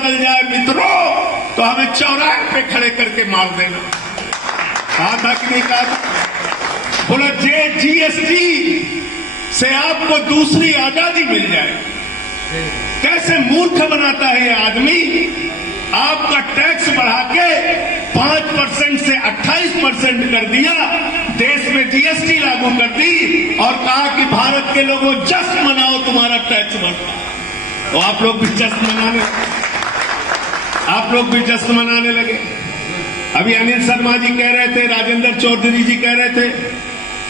बदल जाए मित्रों तो हमें चौराहे पे खड़े करके मार देना। कहा था कि नहीं कहा था? बोला जीएसटी से आपको दूसरी आजादी मिल जाए। कैसे मूर्ख बनाता है ये आदमी। आपका टैक्स बढ़ा के 5% से 28% कर दिया, देश में जीएसटी लागू कर दी और कहा कि भारत के लोगों जश्न मनाओ तुम्हारा टैक्स बढ़ा। तो आप लोग भी जश्न मनाने लगे। अभी अनिल शर्मा जी कह रहे थे, राजेंद्र चौधरी जी कह रहे थे,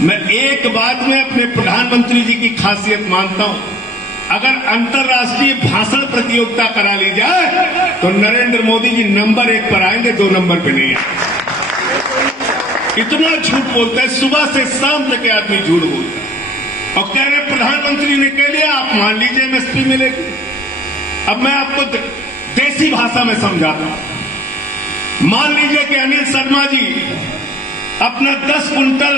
मैं एक बात में अपने प्रधानमंत्री जी की खासियत मानता हूं, अगर अंतर्राष्ट्रीय भाषण प्रतियोगिता करा ली जाए तो नरेंद्र मोदी जी नंबर 1 पर आएंगे, 2 नंबर पे नहीं आएंगे। इतना झूठ बोलता है, सुबह से शाम तक आदमी झूठ बोलता है। और कह रहे प्रधानमंत्री ने कह लिया आप मान लीजिए एमएसपी मिलेगी। अब मैं आपको देसी भाषा में समझाता हूं। मान लीजिए कि अनिल शर्मा जी अपना 10 कुंटल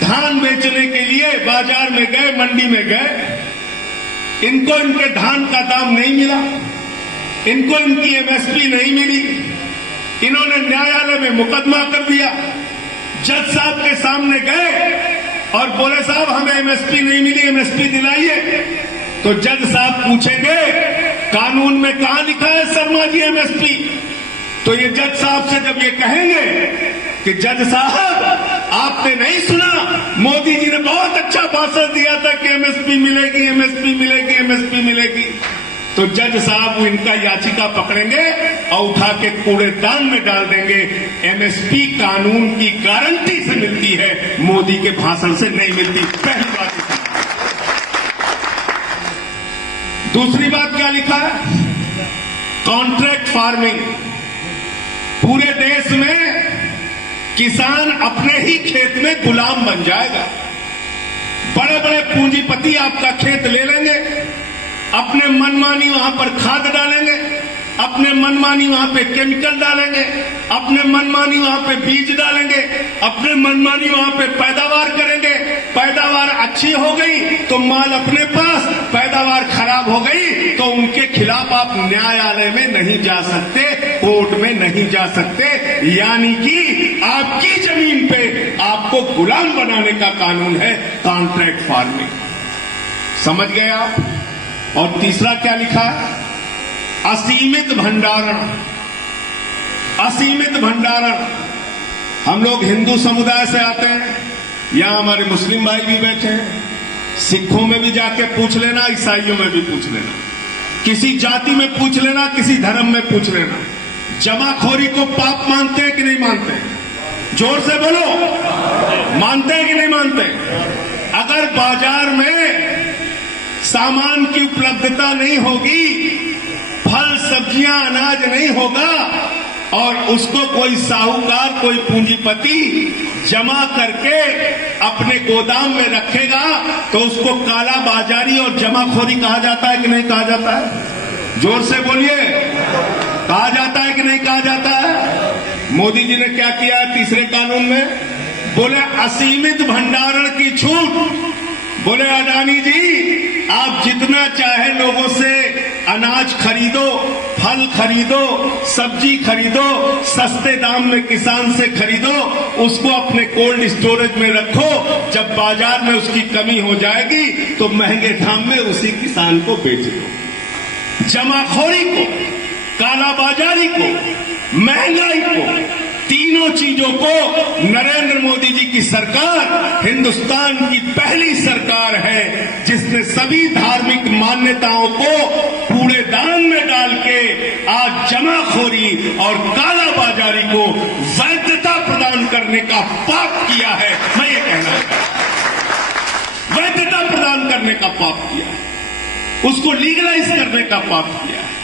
धान बेचने के लिए बाजार में गए, मंडी में गए, इनको इनके धान का दाम नहीं मिला, इनको इनकी एमएसपी नहीं मिली, इन्होंने न्यायालय में मुकदमा कर दिया। जज साहब के सामने गए और बोले साहब हमें एमएसपी नहीं मिली, एमएसपी दिलाइए। तो जज साहब पूछेंगे कानून में कहां लिखा है शर्मा जी एमएसपी? तो ये जज साहब से जब ये कहेंगे कि जज साहब आपने नहीं सुना, मोदी जी ने बहुत अच्छा भाषण दिया था कि एमएसपी मिलेगी, एमएसपी मिलेगी, एमएसपी मिलेगी, तो जज साहब इनका याचिका पकड़ेंगे और उठा के कूड़ेदान में डाल देंगे। एमएसपी कानून की गारंटी से मिलती है, मोदी के भाषण से नहीं मिलती। पहली बात। दूसरी बात क्या लिखा है? Contract farming. पूरे देश में किसान अपने ही खेत में गुलाम बन जाएगा। बड़े बड़े पूंजीपति आपका खेत ले लेंगे, अपने मनमानी वहां पर खाद डालेंगे, अपने मनमानी वहां पे केमिकल डालेंगे, अपने मनमानी वहां पे बीज डालेंगे, अपने मनमानी वहां पे पैदावार करेंगे। पैदावार अच्छी हो गई तो माल अपने पास, पैदावार खराब हो गई तो उनके खिलाफ आप न्यायालय में नहीं जा सकते, कोर्ट में नहीं जा सकते। यानी कि आपकी जमीन पे आपको गुलाम बनाने का कानून है कॉन्ट्रैक्ट फार्मिंग। समझ गए आप? और तीसरा क्या लिखा है? असीमित भंडारण। असीमित भंडारण। हम लोग हिंदू समुदाय से आते हैं, यहां हमारे मुस्लिम भाई भी बैठे हैं, सिखों में भी जाके पूछ लेना, ईसाइयों में भी पूछ लेना, किसी जाति में पूछ लेना, किसी धर्म में पूछ लेना, जमाखोरी को पाप मानते हैं कि नहीं मानते? जोर से बोलो, मानते हैं कि नहीं मानते? अगर बाजार में सामान की उपलब्धता नहीं होगी, फल सब्जियां अनाज नहीं होगा और उसको कोई साहूकार, कोई पूंजीपति जमा करके अपने गोदाम में रखेगा तो उसको काला बाजारी और जमाखोरी कहा जाता है कि नहीं कहा जाता है? जोर से बोलिए, कहा जाता है कि नहीं कहा जाता है? मोदी जी ने क्या किया है तीसरे कानून में? बोले असीमित भंडारण की छूट। बोले अडानी जी आप जितना चाहे लोगों से अनाज खरीदो, फल खरीदो, सब्जी खरीदो, सस्ते दाम में किसान से खरीदो, उसको अपने कोल्ड स्टोरेज में रखो, जब बाजार में उसकी कमी हो जाएगी तो महंगे दाम में उसी किसान को बेच दो। जमाखोरी को, कालाबाजारी को, महंगाई को, तीनों चीजों को नरेंद्र मोदी जी की सरकार हिंदुस्तान की पहली सरकार है जिसने सभी धार्मिक मान्यताओं को कूड़ेदान में डाल के आज जमाखोरी और कालाबाजारी को वैधता प्रदान करने का पाप किया है। मैं ये कहना चाहता हूं, वैधता प्रदान करने का पाप किया है, उसको लीगलाइज करने का पाप किया है।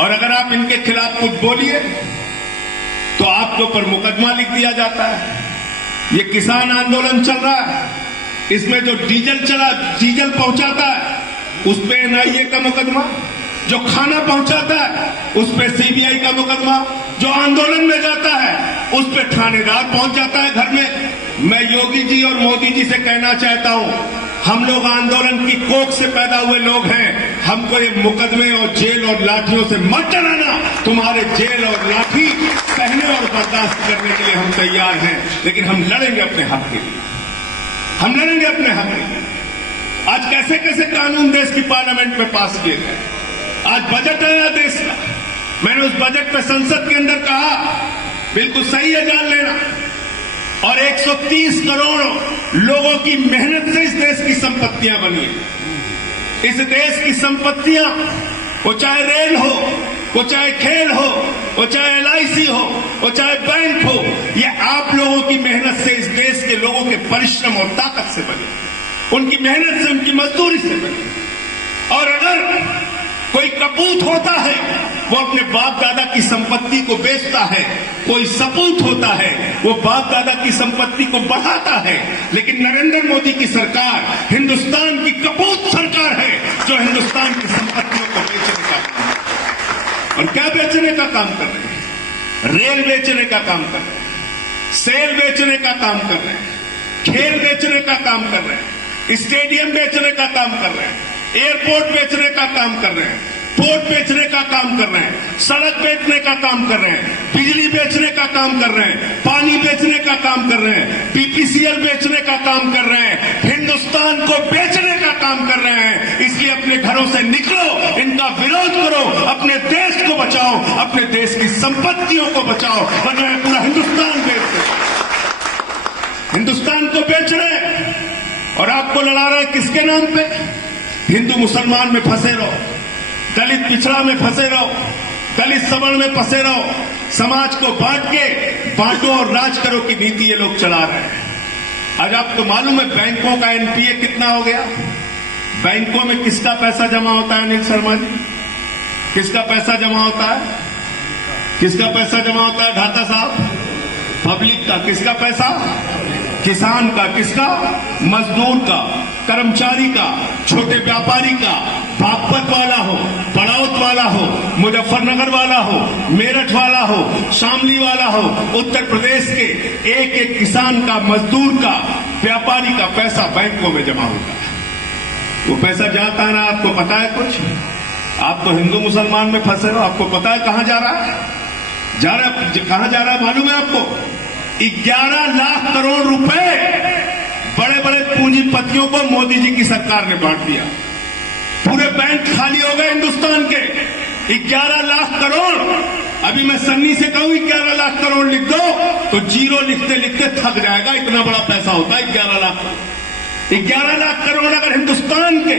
और अगर आप इनके खिलाफ कुछ बोलिए तो आपके ऊपर मुकदमा लिख दिया जाता है। ये किसान आंदोलन चल रहा है, इसमें जो डीजल पहुंचाता है उस पे एनआईए का मुकदमा, जो खाना पहुंचाता है उस पे सीबीआई का मुकदमा, जो आंदोलन में जाता है उस पे थानेदार पहुंच जाता है घर में। मैं योगी जी और मोदी जी से कहना चाहता हूं, हम लोग आंदोलन की कोख से पैदा हुए लोग हैं। हमको ये मुकदमे और जेल और लाठियों से मत डराना। तुम्हारे जेल और लाठी सहने और बर्दाश्त करने के लिए हम तैयार हैं, लेकिन हम लड़ेंगे अपने हक के लिए। हम लड़ेंगे अपने हक के लिए। आज कैसे कैसे कानून देश की पार्लियामेंट में पास किए गए। आज बजट आया देश का। मैंने उस बजट पे संसद के अंदर कहा, बिल्कुल सही है, जान लेना। और 130 करोड़ लोगों की मेहनत से इस देश की संपत्तियां बनी है। इस देश की संपत्तियां, वो चाहे रेल हो, वो चाहे खेल हो, वो चाहे LIC हो, वो चाहे बैंक हो, ये आप लोगों की मेहनत से, इस देश के लोगों के परिश्रम और ताकत से बनी, उनकी मेहनत से, उनकी मजदूरी से बनी। और अगर कोई कपूत होता है, वो अपने बाप दादा की संपत्ति को बेचता है। कोई सपूत होता है, वो बाप दादा की संपत्ति को बढ़ाता है। लेकिन नरेंद्र मोदी की सरकार हिंदुस्तान की कपूत सरकार है, जो हिंदुस्तान की संपत्तियों को बेचने का काम कर। और क्या बेचने का काम कर रहे हैं? रेल बेचने का काम कर रहे हैं, सेल बेचने का काम कर रहे हैं, खेल बेचने का काम कर रहे हैं, स्टेडियम बेचने का काम कर रहे हैं, एयरपोर्ट बेचने का काम कर रहे हैं, पोर्ट बेचने का काम कर रहे हैं, सड़क बेचने का काम कर रहे हैं, बिजली बेचने का काम कर रहे हैं, पानी बेचने का काम कर रहे हैं, BPCL बेचने का काम कर रहे हैं, हिंदुस्तान को बेचने का काम कर रहे हैं। इसलिए अपने घरों से निकलो, इनका विरोध करो, अपने देश को बचाओ, अपने देश की संपत्तियों को बचाओ, वरना पूरा हिंदुस्तान बेच दे। हिंदुस्तान को बेच रहे हैं और आपको लड़ा रहे किसके नाम पे? हिंदू मुसलमान में फंसे रहो, दलित पिछड़ा में फंसे रहो, दलित सवर्ण में फंसे रहो, समाज को बांटो और राज करो की नीति ये लोग चला रहे हैं। आज आपको मालूम है बैंकों का NPA कितना हो गया? बैंकों में किसका पैसा जमा होता है अनिल शर्मा जी? किसका पैसा जमा होता है? किसका पैसा जमा होता है ढाका साहब? पब्लिक का। किसका पैसा? किसान का। किसका? मजदूर का, कर्मचारी का, छोटे व्यापारी का, बागपत वाला हो, बड़ौत वाला हो, मुजफ्फरनगर वाला हो, मेरठ वाला हो, शामली वाला हो, उत्तर प्रदेश के एक एक किसान का, मजदूर का, व्यापारी का पैसा बैंकों में जमा होता है। वो पैसा जाता है ना, आपको पता है कुछ? आप तो हिंदू मुसलमान में फंसे हो, आपको पता है कहां जा रहा है? कहां जा रहा है मालूम है आपको? 11 लाख करोड़ रुपए बड़े बड़े पूंजीपतियों को मोदी जी की सरकार ने बांट दिया। पूरे बैंक खाली हो गए हिंदुस्तान के। 11 लाख करोड़। अभी मैं सन्नी से कहूं 11 लाख करोड़ लिख दो तो जीरो लिखते लिखते थक जाएगा, इतना बड़ा पैसा होता है 11 लाख। 11 लाख करोड़ अगर हिंदुस्तान के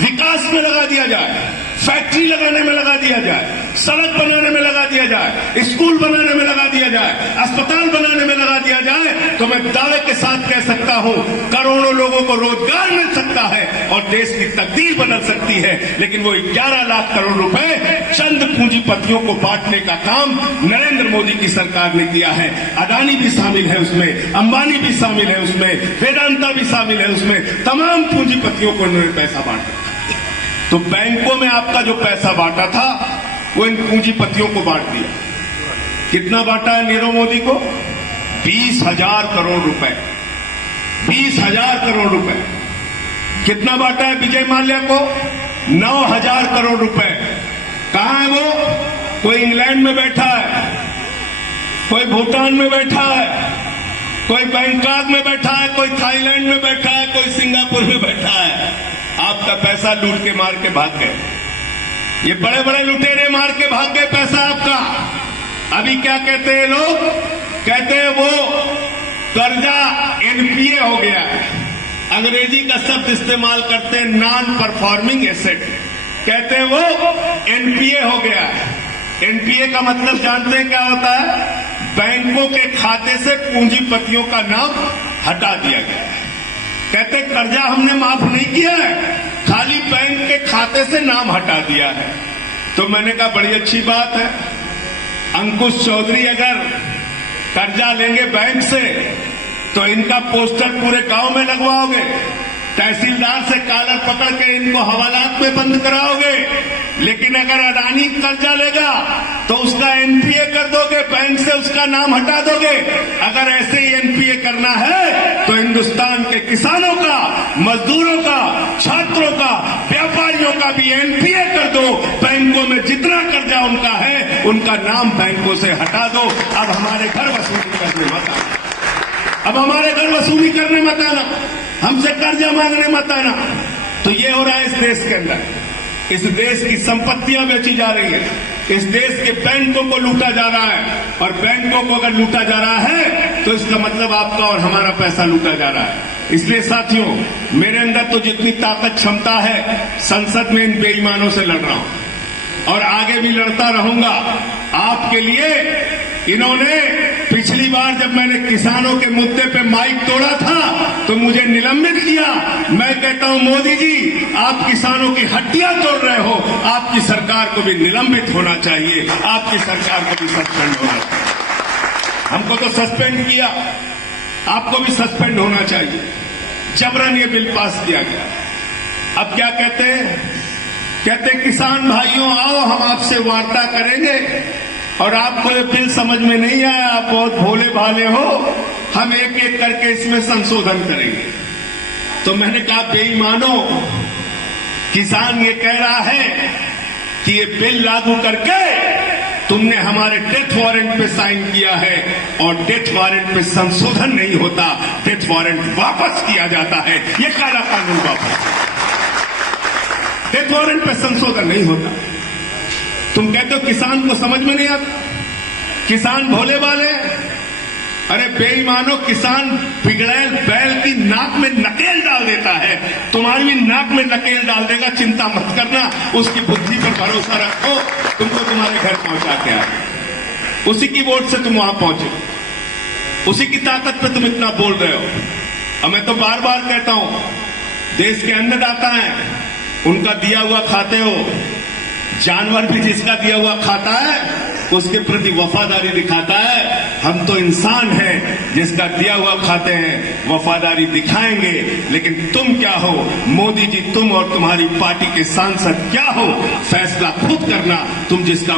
विकास में लगा दिया जाए, फैक्ट्री लगाने में लगा दिया जाए, सड़क बनाने में लगा दिया जाए, स्कूल बनाने में लगा दिया जाए, अस्पताल बनाने में लगा दिया जाए, तो मैं दावे के साथ कह सकता हूं करोड़ों लोगों को रोजगार मिल सकता है और देश की तकदीर बदल सकती है। लेकिन वो 11 लाख करोड़ रुपए चंद पूंजीपतियों को बांटने का काम नरेंद्र मोदी की सरकार ने किया है। अदानी भी शामिल है उसमें, अंबानी भी शामिल है उसमें, वेदांता भी शामिल है उसमें। तमाम पूंजीपतियों को उन्होंने पैसा बांटा। तो बैंकों में आपका जो पैसा बांटा था वो इन पूंजीपतियों को बांट दिया। कितना बांटा है नीरव मोदी को? 20,000 करोड़ रुपए। 20,000 करोड़ रुपए। कितना बांटा है विजय माल्या को? 9,000 करोड़ रुपए। कहां है वो? कोई इंग्लैंड में बैठा है, कोई भूटान में बैठा है, कोई बैंकॉक में बैठा है, कोई थाईलैंड में बैठा है, कोई सिंगापुर में बैठा है। आपका पैसा लूट के मार के भाग गए। ये बड़े बड़े लुटेरे मार के भाग गए पैसा आपका। अभी क्या कहते हैं लोग? कहते हैं वो कर्जा NPA हो गया है। अंग्रेजी का शब्द इस्तेमाल करते हैं नॉन परफॉर्मिंग एसेट। कहते हैं वो NPA हो गया है। NPA का मतलब जानते हैं क्या होता है? बैंकों के खाते से पूंजीपतियों का नाम हटा दिया गया है। कहते कर्जा हमने माफ नहीं किया है, खाली बैंक के खाते से नाम हटा दिया है। तो मैंने कहा बड़ी अच्छी बात है। अंकुश चौधरी अगर कर्जा लेंगे बैंक से तो इनका पोस्टर पूरे गांव में लगवाओगे, तहसीलदार से कॉलर पकड़ के इनको हवालात में बंद कराओगे, लेकिन अगर अडानी कर्जा लेगा तो उसका एनपीए कर दोगे, बैंक से उसका नाम हटा दोगे। अगर ऐसे ही एनपीए करना है तो हिंदुस्तान के किसानों का, मजदूरों का, छात्रों का, व्यापारियों का भी एनपीए कर दो। बैंकों में जितना कर्जा उनका है उनका नाम बैंकों से हटा दो। अब हमारे घर वसूली करने मत आना, अब हमारे घर वसूली करने मत आना, हमसे कर्जा मांगने मत आना। तो ये हो रहा है इस देश के अंदर। इस देश की संपत्तियां बेची जा रही है, इस देश के बैंकों को लूटा जा रहा है, और बैंकों को अगर लूटा जा रहा है तो इसका मतलब आपका और हमारा पैसा लूटा जा रहा है। इसलिए साथियों, मेरे अंदर तो जितनी ताकत क्षमता है संसद में इन बेईमानों से लड़ रहा हूं और आगे भी लड़ता रहूंगा आपके लिए। इन्होंने पिछली बार जब मैंने किसानों के मुद्दे पे माइक तोड़ा था तो मुझे निलंबित किया। मैं कहता हूं मोदी जी, आप किसानों की हड्डियां तोड़ रहे हो, आपकी सरकार को भी निलंबित होना चाहिए, आपकी सरकार को भी सस्पेंड होना चाहिए। हमको तो सस्पेंड किया, आपको भी सस्पेंड होना चाहिए। जबरन ये बिल पास किया गया। अब क्या कहते हैं? कहते किसान भाइयों आओ, हम आपसे वार्ता करेंगे, और आपको ये बिल समझ में नहीं आया, आप बहुत भोले भाले हो, हम एक एक करके इसमें संशोधन करेंगे। तो मैंने कहा बेईमानो, किसान ये कह रहा है कि ये बिल लागू करके तुमने हमारे डेथ वारंट पे साइन किया है, और डेथ वारंट पे संशोधन नहीं होता, डेथ वारंट वापस किया जाता है। ये काला कानून वापस, डेथ वारंट पे संशोधन नहीं होता। तुम कहते हो किसान को समझ में नहीं आता, किसान भोले वाले। अरे बेईमानो, किसान बिगड़ैल बैल की नाक में नकेल डाल देता है, तुम्हारी भी नाक में नकेल डाल देगा, चिंता मत करना, उसकी बुद्धि पर भरोसा रखो, तुमको तुम्हारे घर पहुंचा के आए। उसी की वोट से तुम वहां पहुंचे, उसी की ताकत पे तुम इतना बोल रहे हो। अब मैं तो बार बार कहता हूं, देश के अन्नदाता हैं, उनका दिया हुआ खाते हो। जानवर भी जिसका दिया हुआ खाता है उसके प्रति वफादारी दिखाता है। हम तो इंसान हैं, जिसका दिया हुआ खाते हैं, वफादारी दिखाएंगे। लेकिन तुम क्या हो मोदी जी, तुम और तुम्हारी पार्टी के सांसद क्या हो, फैसला खुद करना। तुम जिसका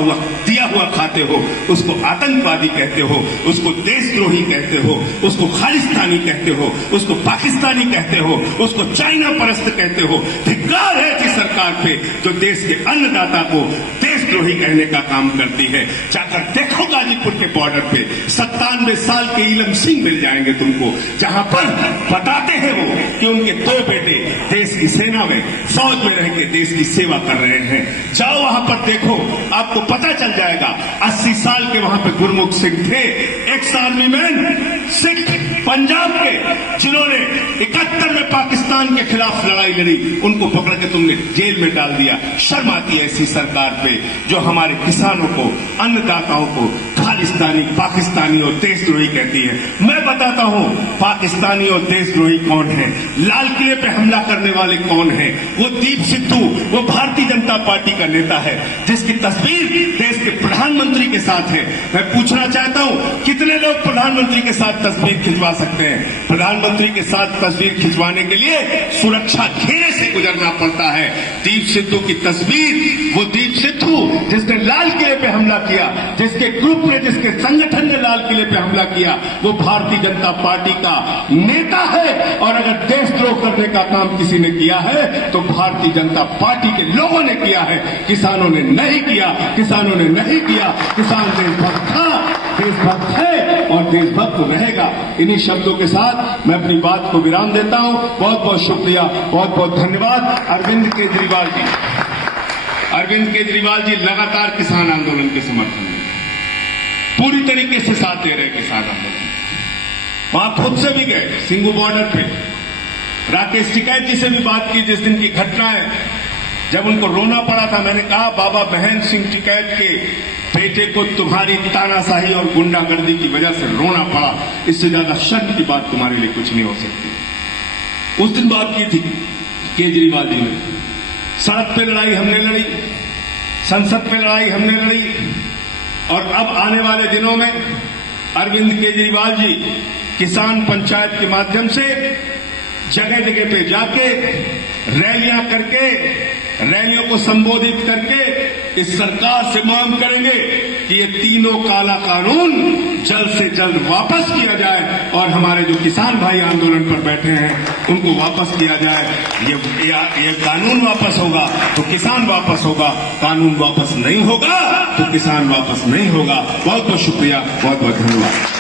दिया हुआ खाते हो उसको आतंकवादी कहते हो, उसको देशद्रोही कहते हो, उसको खालिस्तानी कहते हो, उसको पाकिस्तानी कहते हो, उसको चाइना परस्त कहते हो। धिक्कार है ऐसी सरकार पे जो देश के अन्नदाता को देशद्रोही कहने का काम करती है। जाकर देखो गाजीपुर के बॉर्डर पे 97 साल के इलम सिंह मिल जाएंगे तुमको, जहां पर बताते हैं वो कि उनके 2 बेटे देश की सेना में, फौज में रह के देश की सेवा कर रहे हैं। जाओ वहां पर देखो, आपको पता चल जाएगा। 80 साल के वहां पे गुरमुख सिंह थे, ex army man, Sikh Punjab के, जिन्होंने 71 में पाकिस्तान के खिलाफ लड़ाई लड़ी, उनको पकड़ के तुमने जेल में डाल दिया। शर्म आती है ऐसी सरकार पे जो हमारे किसानों को, अन्नदाताओं को खालिस्तानी, पाकिस्तानी और देशद्रोही कहती है। मैं बताता हूं पाकिस्तानी और देशद्रोही कौन है, लाल किले पे हमला करने वाले कौन है। वो दीप सिद्धू, वो भारतीय जनता पार्टी का नेता है, जिसकी तस्वीर देश के प्रधानमंत्री के साथ है। मैं पूछना चाहता हूं कितने लोग प्रधानमंत्री के साथ तस्वीर खिंचवा सकते हैं? प्रधानमंत्री के साथ तस्वीर खिंचवाने के लिए सुरक्षा घेरे से गुजरना पड़ता है। दीप सिद्धू की तस्वीर, वो दीप सिद्धू जिसने लाल किले पे हमला किया, जिसके ग्रुप ने, जिसके संगठन ने लाल किले पे हमला किया, वो भारतीय जनता पार्टी का नेता है। और अगर देशद्रोह करने का काम किसी ने किया है तो भारतीय जनता पार्टी के लोगों ने किया है, किसानों ने नहीं किया, किसानों ने नहीं किया। किसान देशभक्त था, देशभक्त है और देशभक्त रहेगा। इन्हीं शब्दों के साथ मैं अपनी बात को विराम देता हूं। बहुत बहुत शुक्रिया, बहुत बहुत धन्यवाद। अरविंद केजरीवाल जी, अरविंद केजरीवाल जी लगातार किसान आंदोलन के समर्थन में पूरी तरीके से साथ दे रहे किसान आंदोलन। वहां खुद से भी गए सिंगू बॉर्डर पे, राकेश टिकैत जी से भी बात की। जिस दिन की घटना है, जब उनको रोना पड़ा था, मैंने कहा बाबा महेंद्र सिंह टिकैत के बेटे को तुम्हारी तानाशाही और गुंडागर्दी की वजह से रोना पड़ा, इससे ज्यादा शर्म की बात तुम्हारे लिए कुछ नहीं हो सकती। उस दिन बात की थी केजरीवाल जी ने। सड़क पे लड़ाई हमने लड़ी, संसद पे लड़ाई हमने लड़ी, और अब आने वाले दिनों में अरविंद केजरीवाल जी किसान पंचायत के माध्यम से जगह जगह पे जाके रैलियां करके, रैलियों को संबोधित करके इस सरकार से मांग करेंगे कि ये तीनों काला कानून जल्द से जल्द वापस किया जाए और हमारे जो किसान भाई आंदोलन पर बैठे हैं उनको वापस किया जाए। ये कानून वापस होगा तो किसान वापस होगा, कानून वापस नहीं होगा तो किसान वापस नहीं होगा। बहुत बहुत शुक्रिया, बहुत बहुत धन्यवाद।